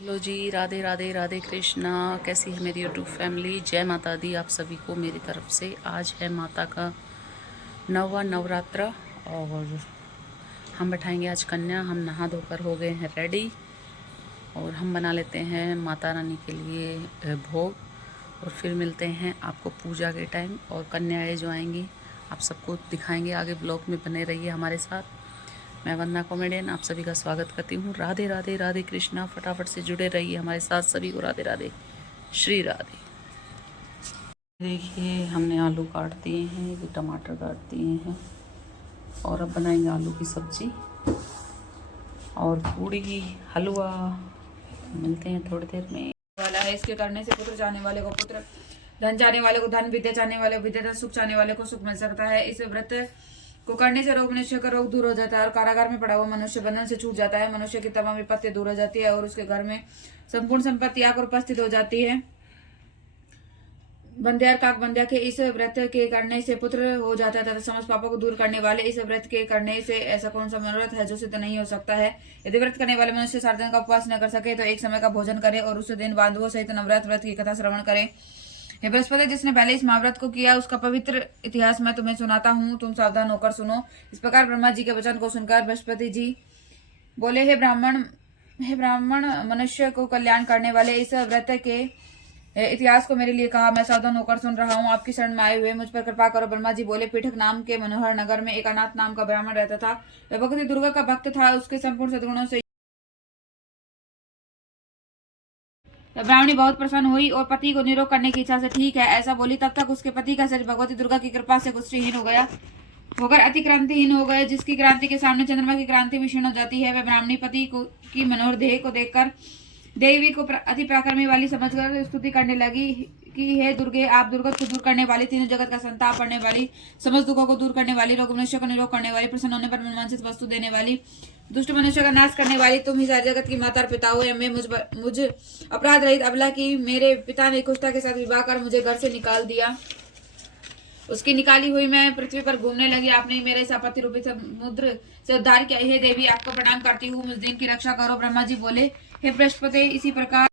Hello जी, राधे राधे राधे कृष्णा। कैसी है मेरी यूट्यूब फैमिली? जय माता दी आप सभी को मेरी तरफ से। आज है माता का 9वां नवरात्र और हम बैठाएंगे आज कन्या। हम नहा धोकर हो गए हैं रेडी और हम बना लेते हैं माता रानी के लिए भोग और फिर मिलते हैं आपको पूजा के टाइम। और कन्याएँ जो आएंगी आप सबको दिखाएंगे। आगे ब्लॉग में बने रहिए हमारे साथ। मैं वंदना कॉमेडियन आप सभी का स्वागत करती हूँ। राधे राधे राधे कृष्णा। फटाफट से जुड़े रहिए हमारे साथ। सभी को राधे राधे, श्री राधे। देखिए हमने आलू काट दिए हैं, ये टमाटर काट दिए हैं और अब बनाएंगे आलू की सब्जी और पूड़ी हलवा। मिलते हैं थोड़ी देर में। वाला है, इसके करने से पुत्र चाहने वाले को पुत्र, धन चाहने वाले को धन, विद्या चाहने वाले को विद्या, सुख चाहने वाले को सुख मिल सकता है। इस व्रत को करने से रोग मनुष्य का रोग दूर हो जाता है और कारागार में पड़ा हुआ मनुष्य बंधन से छूट जाता है। मनुष्य की तमाम विपत्ति दूर हो जाती है और उसके घर में संपूर्ण संपत्ति आकर उपस्थित हो जाती है। बंध्यार काक बंध्या के इस व्रत के करने से पुत्र हो जाता है तथा समस्त पापों को दूर करने वाले इस व्रत के करने से ऐसा कौन सा मनोरथ है जो सिद्ध नहीं हो सकता है। यदि व्रत करने वाले मनुष्य 7 दिन का उपवास न कर सके तो एक समय का भोजन करे और उस दिन बांधवों सहित नवरात्र व्रत की कथा श्रवण करे। हे बृहस्पति, जिसने पहले इस महाव्रत को किया उसका पवित्र इतिहास मैं तुम्हें सुनाता हूँ, तुम सावधान होकर सुनो। इस प्रकार ब्रह्मा जी के वचन को सुनकर बृहस्पति जी बोले, हे ब्राह्मण, मनुष्य को कल्याण करने वाले इस व्रत के इतिहास को मेरे लिए कहा, मैं सावधान होकर सुन रहा हूँ। आपकी शरण में आए हुए मुझ पर कृपा करो। ब्रह्मा जी बोले, पीठक नाम के मनोहर नगर में एक अनाथ नाम का ब्राह्मण रहता था। वह भगवती दुर्गा का भक्त था। उसके संपूर्ण सद्गुणों से ब्राह्मणी बहुत प्रसन्न हुई और पति को निरोग करने की इच्छा से ठीक है ऐसा बोली। तब तक उसके पति का शरीर भगवती दुर्गा की कृपा से कुष्ठहीन हो गया होकर अति क्रांतिहीन हो गए, जिसकी क्रांति के सामने चंद्रमा की क्रांति भी क्षीण हो जाती है। वह ब्राह्मणी पति की मनोहर देह को देखकर देवी को अति पराक्रमी वाली समझकर स्तुति करने लगी कि हे दुर्गे, आप दुर्गत को दूर करने वाली, तीनों जगत का संताप करने वाली, समस्त दुखों को दूर करने वाली, रोग मनुष्य को निरोग करने वाली, प्रसन्न होने पर मनवांछित वस्तु देने वाली, दुष्ट मनुष्य का नाश करने वाली, तुम ही सारे जगत की माता और पिता हो। मैं मुझ अपराध रहित अबला की मेरे पिता ने कुष्ठा के साथ विवाह कर मुझे घर से निकाल दिया। उसकी निकाली हुई मैं पृथ्वी पर घूमने लगी। आपने मेरे इस आपत्ति रूपी समुद्र से उद्धार किया। हे देवी, आपको प्रणाम करती हूँ, मुझ दिन की रक्षा करो। ब्रह्मा जी बोले, हे बृहस्पति, इसी प्रकार